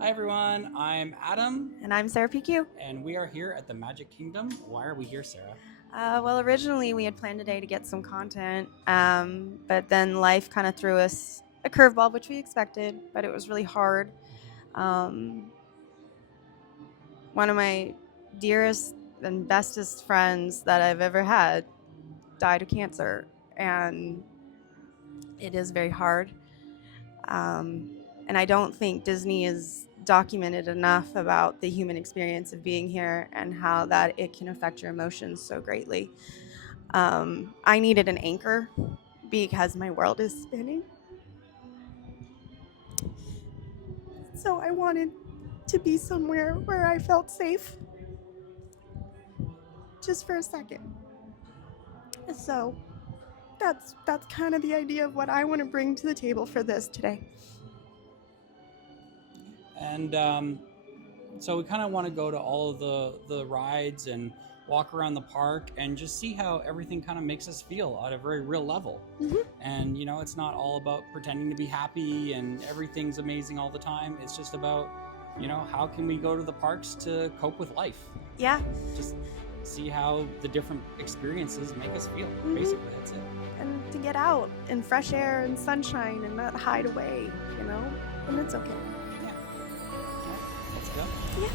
Hi everyone, I'm Adam, And I'm Sarah PQ. and we are here at the Magic Kingdom. Why are we here, Sarah? Well, originally we had planned today to get some content, but then life kind of threw us a curveball, which we expected, but it was really hard. Um, One of my dearest and bestest friends that I've ever had died of cancer, and it is very hard. And I don't think Disney is documented enough about the human experience of being here and how that it can affect your emotions so greatly. I needed an anchor because my world is spinning. So I wanted to be somewhere where I felt safe just for a second. So that's kind of the idea of what I want to bring to the table for this today. And so we kind of want to go to all of the rides and walk around the park and just see how everything kind of makes us feel at a very real level. Mm-hmm. And it's not all about pretending to be happy and everything's amazing all the time. It's just about how can we go to the parks to cope with life? Yeah. Just see how the different experiences make us feel. Mm-hmm. Basically, that's it. And to get out in fresh air and sunshine and not hide away, and it's okay. Yeah. Let's go. Yeah.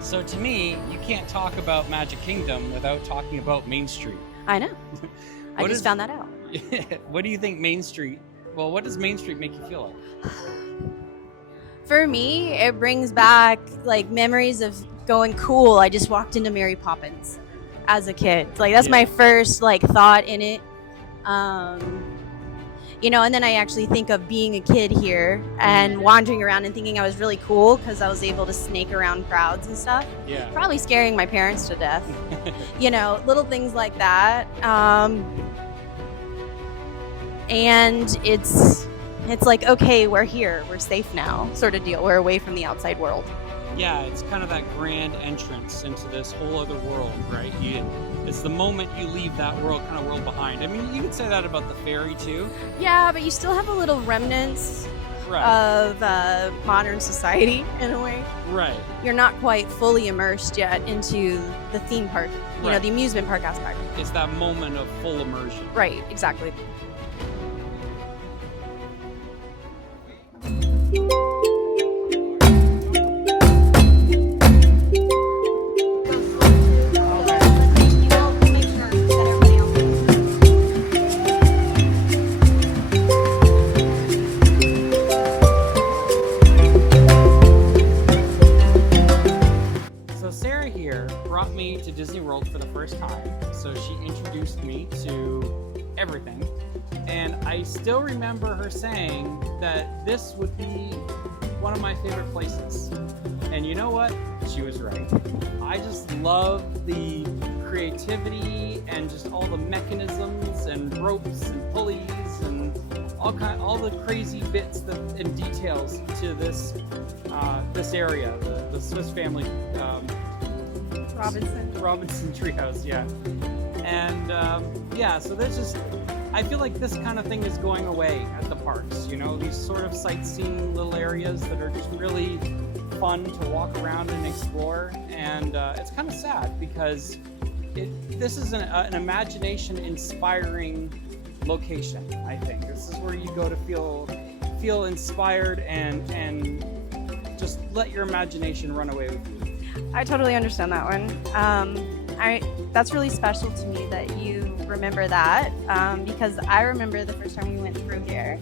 So to me, you can't talk about Magic Kingdom without talking about Main Street. I know. I What just is- found that out. What do you think Main Street? Well, what does Main Street make you feel like? For me, it brings back like memories of going cool. I just walked into Mary Poppins as a kid. Like that's Yeah. my first like thought in it. And then I actually think of being a kid here and wandering around and thinking I was really cool because I was able to snake around crowds and stuff. Yeah. Probably scaring my parents to death. Little things like that. And it's like, okay, we're here, we're safe now, sort of deal. We're away from the outside world. Yeah, it's kind of that grand entrance into this whole other world, right? It's the moment you leave that world behind. I mean, you could say that about the ferry too. Yeah, but you still have a little remnants Right. of modern society in a way. Right. You're not quite fully immersed yet into the theme park, Right. the amusement park aspect. It's that moment of full immersion. Right, exactly. So Sarah here brought me to Disney World for the first time. So she introduced me to everything. And I still remember her saying that this would be one of my favorite places. And you know what? She was right. I just love the creativity and just all the mechanisms and ropes and pulleys and all the crazy bits and details to this area, the Swiss Family Robinson Treehouse, yeah. And so there's just, I feel like this kind of thing is going away at the parks, these sort of sightseeing little areas that are just really fun to walk around and explore. And it's kind of sad because this is an imagination inspiring location, I think. This is where you go to feel inspired and just let your imagination run away with you. I totally understand that one. That's really special to me that you remember that, because I remember the first time we went through here,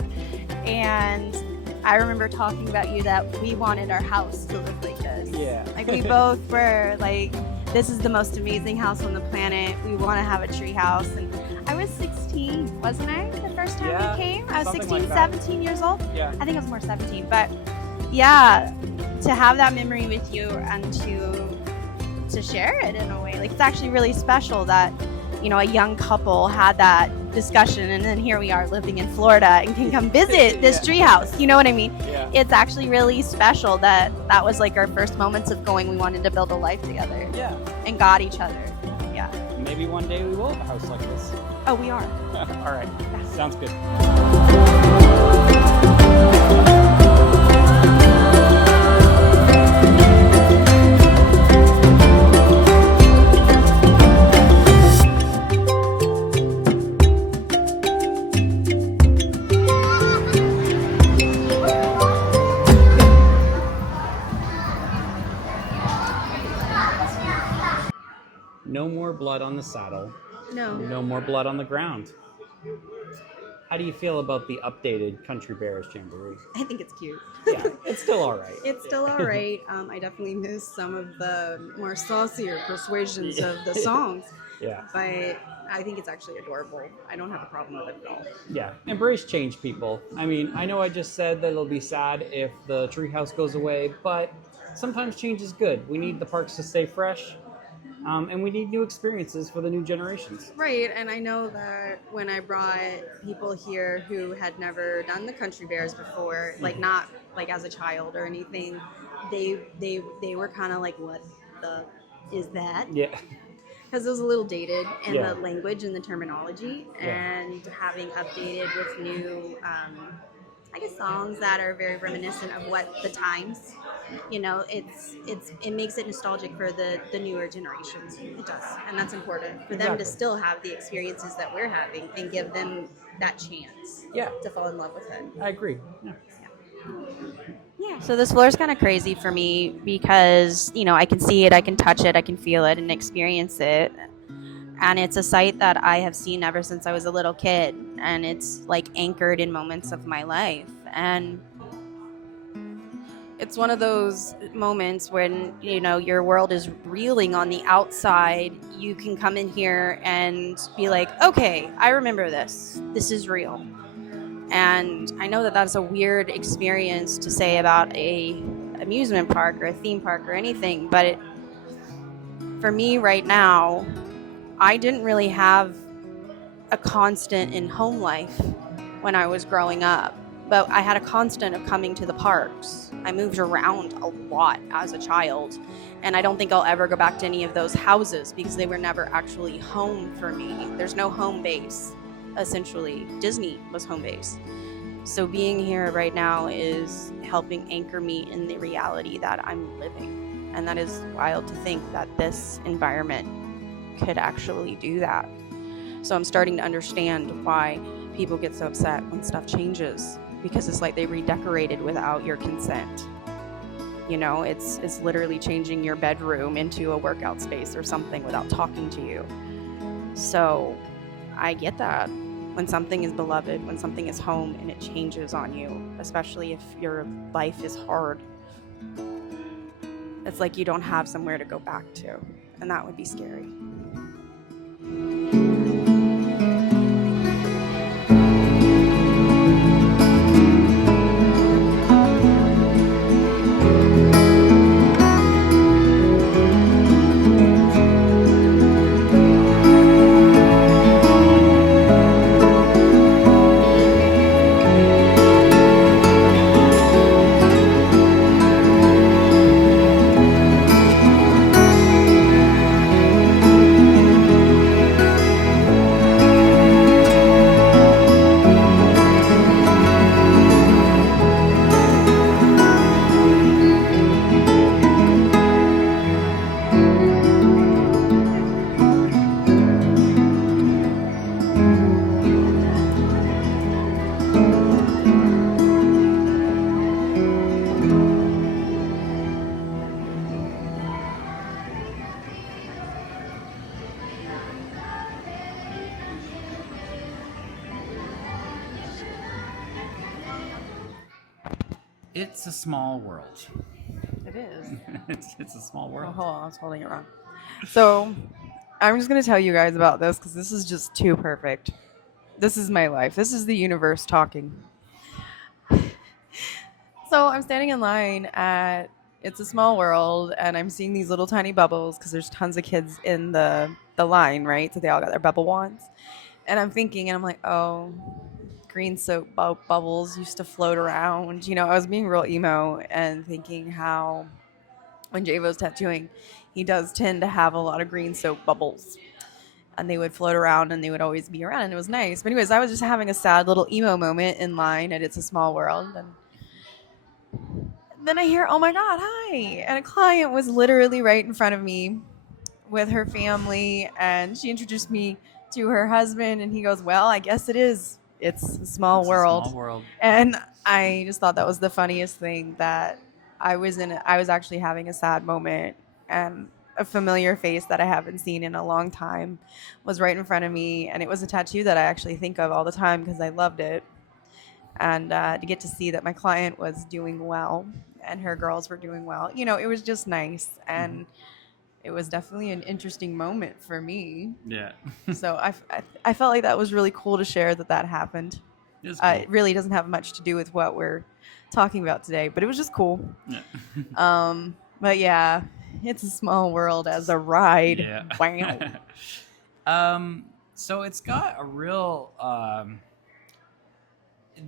And I remember talking about you that we wanted our house to look like this. Yeah. Like we both were like, this is the most amazing house on the planet. We want to have a tree house. And I was 16, wasn't I? The first time Yeah, we came? I was something 16, like that. 17 years old. Yeah. I think I was more 17. But yeah, to have that memory with you and to share it in a way, like it's actually really special that, you know, a young couple had that discussion, and then here we are living in Florida and can come visit this tree house. You know what I mean? Yeah. It's actually really special that was like our first moments of going, we wanted to build a life together. Yeah. And got each other. Yeah. Maybe one day we will have a house like this. Oh, we are. All right. Sounds good. No more blood on the saddle. No. No more blood on the ground. How do you feel about the updated Country Bears Jamboree? I think it's cute. Yeah, it's still all right. It's still all right. I definitely miss some of the more saucier persuasions of the songs. Yeah. But I think it's actually adorable. I don't have a problem with it at all. Yeah. Embrace change, people. I mean, I know I just said that it'll be sad if the treehouse goes away, but sometimes change is good. We need the parks to stay fresh. And we need new experiences for the new generations. Right, and I know that when I brought people here who had never done the Country Bears before, like not like as a child or anything, they were kind of like, what the is that? Yeah. Because it was a little dated in Yeah. the language and the terminology, and having updated with new, I guess, songs that are very reminiscent of what the times. You know, it makes it nostalgic for the newer generations. It does, and that's important for them to still have the experiences that we're having and give them that chance. Yeah. To fall in love with it. I agree. Yeah. Yeah. So this floor is kind of crazy for me because, you know, I can see it, I can touch it, I can feel it and experience it. And it's a site that I have seen ever since I was a little kid, and it's like anchored in moments of my life. And it's one of those moments when, you know, your world is reeling on the outside. You can come in here and be like, okay, I remember this. This is real. And I know that that's a weird experience to say about a amusement park or a theme park or anything, but for me right now, I didn't really have a constant in home life when I was growing up. But I had a constant of coming to the parks. I moved around a lot as a child, and I don't think I'll ever go back to any of those houses because they were never actually home for me. There's no home base, essentially. Disney was home base. So being here right now is helping anchor me in the reality that I'm living. And that is wild to think that this environment could actually do that. So I'm starting to understand why people get so upset when stuff changes. Because it's like they redecorated without your consent. You know, it's literally changing your bedroom into a workout space or something without talking to you. So I get that. When something is beloved, when something is home and it changes on you, especially if your life is hard, it's like you don't have somewhere to go back to. And that would be scary. It's a small world. It is. It's a small Oh, world. hold on, I was holding it wrong. So, I'm just going to tell you guys about this because this is just too perfect. This is my life. This is the universe talking. So, I'm standing in line at It's a Small World, and I'm seeing these little tiny bubbles because there's tons of kids in the line, right? So, they all got their bubble wands. And I'm thinking, and I'm like, oh, green soap bubbles used to float around. You know, I was being real emo and thinking how when Jayvo's tattooing, he does tend to have a lot of green soap bubbles. And they would float around and they would always be around. And it was nice. But anyways, I was just having a sad little emo moment in line at It's a Small World. And then I hear, oh my God, hi. And a client was literally right in front of me with her family. And she introduced me to her husband. And he goes, well, I guess it is. It's a small world. A small world. And I just thought that was the funniest thing, that I was actually having a sad moment, and a familiar face that I haven't seen in a long time was right in front of me, and it was a tattoo that I actually think of all the time because I loved it. And to get to see that my client was doing well and her girls were doing well, you know, it was just nice, and it was definitely an interesting moment for me. Yeah. So I felt like that was really cool to share that happened. It was cool. It really doesn't have much to do with what we're talking about today, but it was just cool. Yeah. But yeah, It's a Small World as a ride. Yeah. Wow. So it's got a real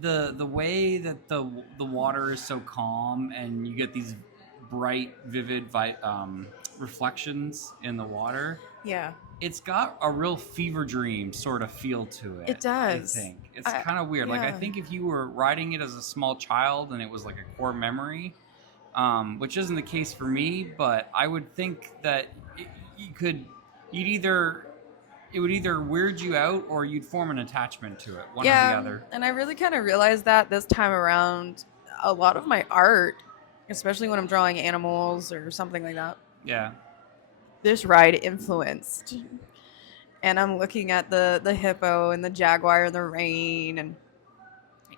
the way that the water is so calm, and you get these bright, vivid reflections in the water. Yeah. It's got a real fever dream sort of feel to it. It does. I think it's kind of weird. Like, I think if you were riding it as a small child and it was like a core memory, which isn't the case for me, but I would think that it would either weird you out or you'd form an attachment to it, one or the other. And I really kind of realized that this time around. A lot of my art, especially when I'm drawing animals or something like that, this ride influenced. And I'm looking at the hippo and the jaguar in the rain, and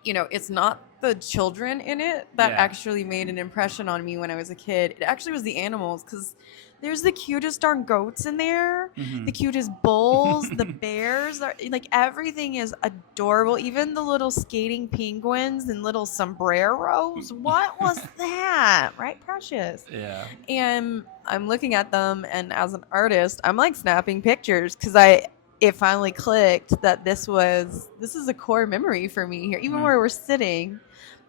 you know, it's not the children in it that actually made an impression on me when I was a kid. It actually was the animals, because there's the cutest darn goats in there, the cutest bulls, the bears, like everything is adorable. Even the little skating penguins and little sombreros. What was that? Right, Precious? Yeah. And I'm looking at them, and as an artist, I'm like snapping pictures because it finally clicked that this is a core memory for me here. Even where we're sitting,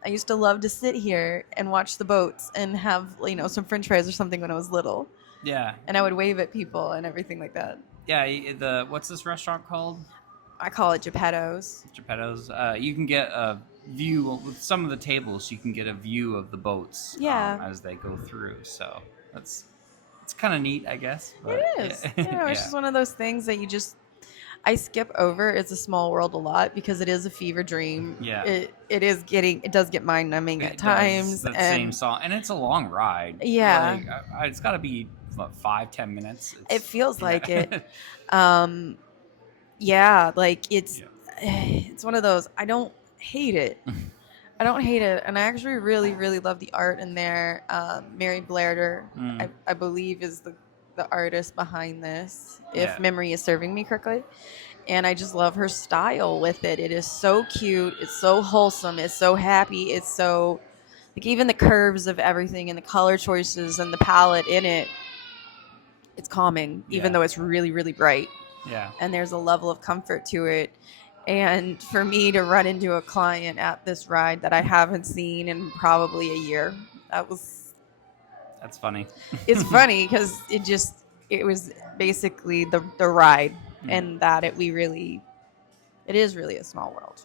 I used to love to sit here and watch the boats and have, you know, some French fries or something when I was little. Yeah. And I would wave at people and everything like that. Yeah. What's this restaurant called? I call it Geppetto's. Geppetto's. You can get a view with some of the tables. You can get a view of the boats. As they go through. So it's kind of neat, I guess. But, it is. It's just one of those things that I skip over It's a Small World a lot because it is a fever dream. Yeah. It does get mind numbing at times. That same song. And it's a long ride. Yeah. Like, it's got to be, 5-10 minutes? It feels like it. Like it's one of those, I don't hate it. And I actually really, really love the art in there. Mary Blairder, I believe, is the artist behind this, if memory is serving me correctly. And I just love her style with it. It is so cute. It's so wholesome. It's so happy. It's so, like, even the curves of everything and the color choices and the palette in it, it's calming, even though it's really, really bright. Yeah. And there's a level of comfort to it. And for me to run into a client at this ride that I haven't seen in probably a year, that's funny. It's funny because it was basically the ride, and that it is really a small world.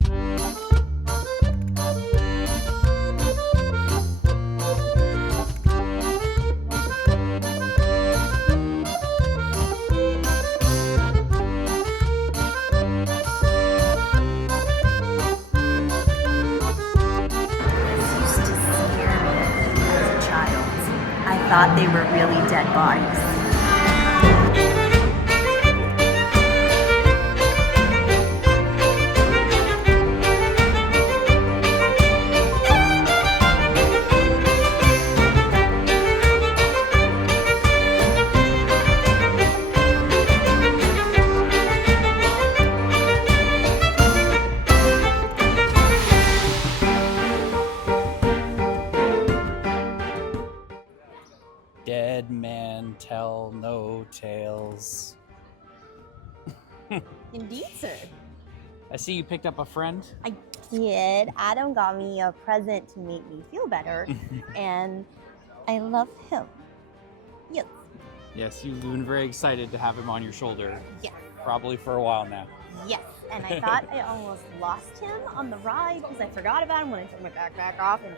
Thought they were really dead bodies. dead man tell no tales. Indeed, sir. I see you picked up a friend. I did. Adam got me a present to make me feel better, and I love him. Yes. Yes, you've been very excited to have him on your shoulder. Yes. Probably for a while now. Yes. And I thought I almost lost him on the ride because I forgot about him when I took my backpack off, and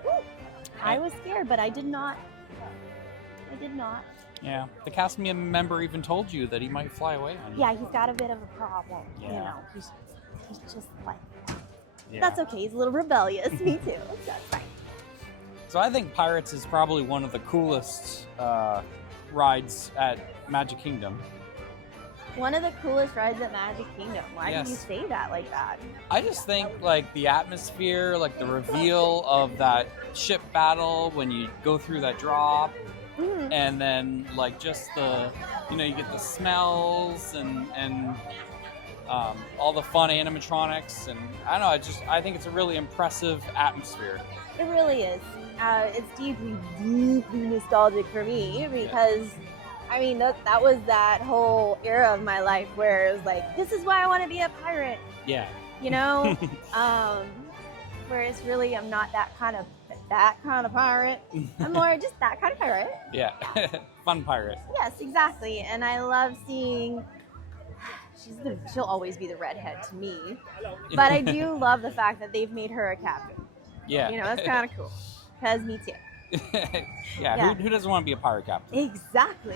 I was scared, but I did not. I did not. Yeah, the cast member even told you that he might fly away on you. Yeah, he's got a bit of a problem. Yeah. You know, he's just like, Yeah. that's okay. He's a little rebellious. Me too. That's fine. So I think Pirates is probably one of the coolest rides at Magic Kingdom. One of the coolest rides at Magic Kingdom. Why Yes. did you say that like that? I just think like the atmosphere, like the reveal of that ship battle when you go through that drop, Mhm. and then like just the, you know, you get the smells and all the fun animatronics, and I don't know, I think it's a really impressive atmosphere. It really is. It's deeply, deeply nostalgic for me because, I mean, that was that whole era of my life where it was like, this is why I want to be a pirate, Yeah. you know? Whereas really, I'm not that kind of pirate. I'm more just that kind of pirate. Yeah. Fun pirate. Yes, exactly. And I love seeing. She'll always be the redhead to me, but I do love the fact that they've made her a captain. Yeah. You know, that's kind of cool. Cause me too. Yeah. Yeah. Who doesn't want to be a pirate captain? Exactly.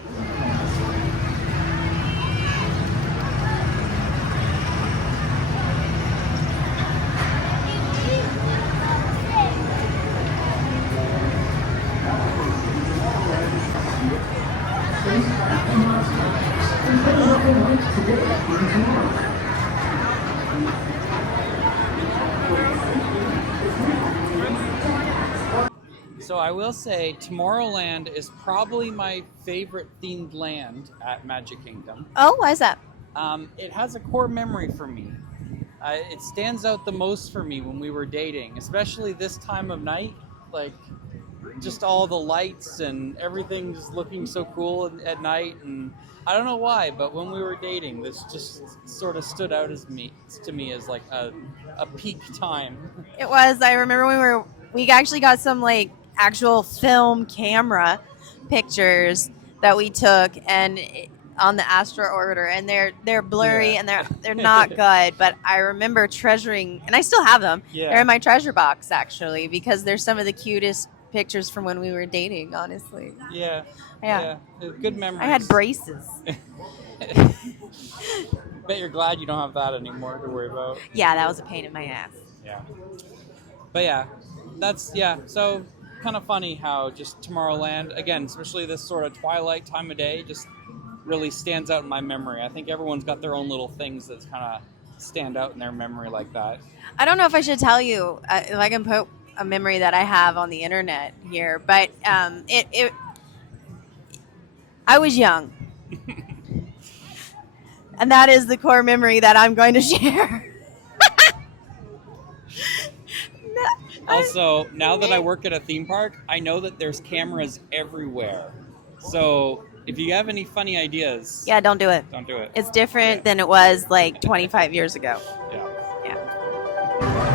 So I will say Tomorrowland is probably my favorite themed land at Magic Kingdom. Oh, why is that? It has a core memory for me. It stands out the most for me when we were dating, especially this time of night. Like, just all the lights and everything just looking so cool at night. And I don't know why, but when we were dating, this just sort of stood out to me as like a peak time. It was. I remember when we actually got some like actual film camera pictures that we took and on the Astro Orbiter, and they're blurry Yeah. and they're not good. But I remember treasuring, and I still have them. Yeah. They're in my treasure box actually because they're some of the cutest pictures from when we were dating. Honestly, Yeah. Yeah. Good memories. I had braces. Bet you're glad you don't have that anymore to worry about. Yeah, that was a pain in my ass. Yeah. But yeah, so kind of funny how just Tomorrowland, again, especially this sort of twilight time of day, just really stands out in my memory. I think everyone's got their own little things that kind of stand out in their memory like that. I don't know if I should tell you if I can put a memory that I have on the internet here, but I was young. And that is the core memory that I'm going to share. Also, now that I work at a theme park, I know that there's cameras everywhere. So if you have any funny ideas, Yeah, don't do it. don't do it. It's different than it was like 25 years ago. Yeah. Yeah.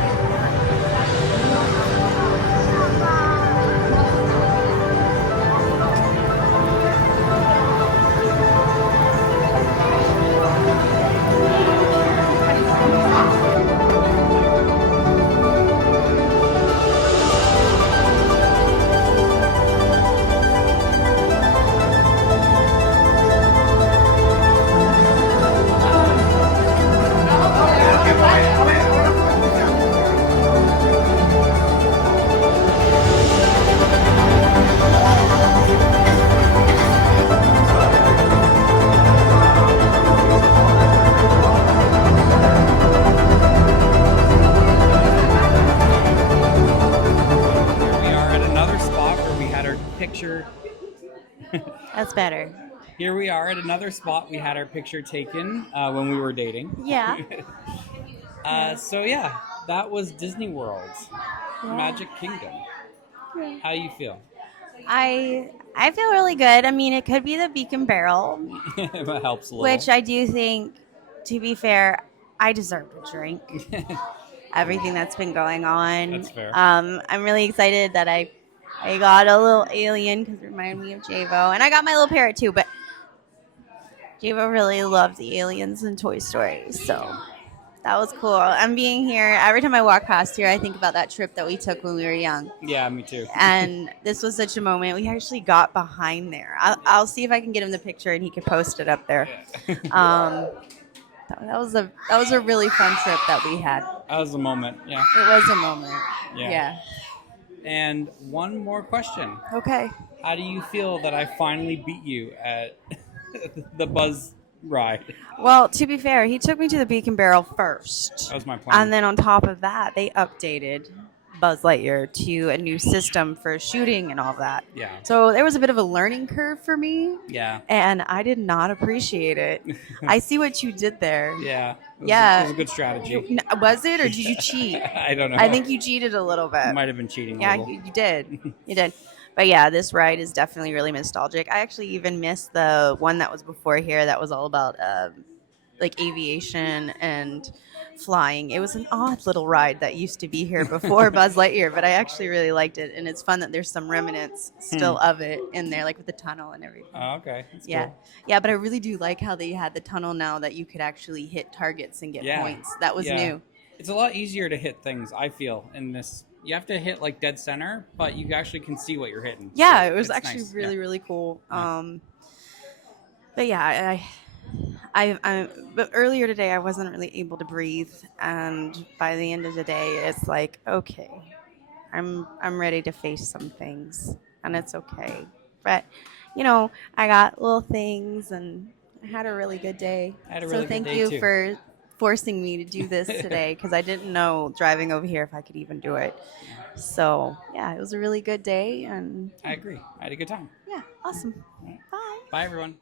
Here we are at another spot where we had our picture. That's better. Here we are at another spot we had our picture taken when we were dating. Yeah. So yeah, that was Disney World, Magic Kingdom. How you feel? I I feel really good. I mean, it could be the Beacon Barrel, That helps a little. which I do think, to be fair, I deserve a drink. Everything that's been going on. That's fair. I'm really excited that I got a little alien because it reminded me of Jayvo, and I got my little parrot too. But Jayvo really loved the aliens in Toy Story, so that was cool. I'm being here every time I walk past here. I think about that trip that we took when we were young. Yeah, me too. And this was such a moment. We actually got behind there. I'll see if I can get him the picture and he can post it up there. That was a really fun trip that we had. That was a moment. Yeah. It was a moment. Yeah. Yeah. And one more question. Okay. How do you feel that I finally beat you at the Buzz ride? Well, to be fair, he took me to the Beacon Barrel first. That was my plan. And then on top of that, they updated Buzz Lightyear to a new system for shooting and all that. Yeah. So there was a bit of a learning curve for me. Yeah. And I did not appreciate it. I see what you did there. Yeah. It was a good strategy. Was it, or did you cheat? I don't know. I think you cheated a little bit. Might have been cheating. Yeah, a little. you did. You did. But yeah, this ride is definitely really nostalgic. I actually even missed the one that was before here that was all about like aviation and flying. It was an odd little ride that used to be here before Buzz Lightyear, but I actually really liked it. And it's fun that there's some remnants still of it in there, like with the tunnel and everything. Oh, okay. That's Yeah. cool. Yeah, but I really do like how they had the tunnel now that you could actually hit targets and get points. That was new. It's a lot easier to hit things, I feel, in this. You have to hit like dead center, but you actually can see what you're hitting. Yeah, So it was it's actually nice. really, Yeah. really cool. Yeah. But yeah, but earlier today I wasn't really able to breathe, and by the end of the day, it's like, okay, I'm ready to face some things, and it's okay. But you know, I got little things, and I had a really good day. I had a really So good thank day, you too. for forcing me to do this today because I didn't know driving over here if I could even do it. So yeah, it was a really good day, and I agree. I had a good time. yeah, awesome. Bye. Bye, everyone.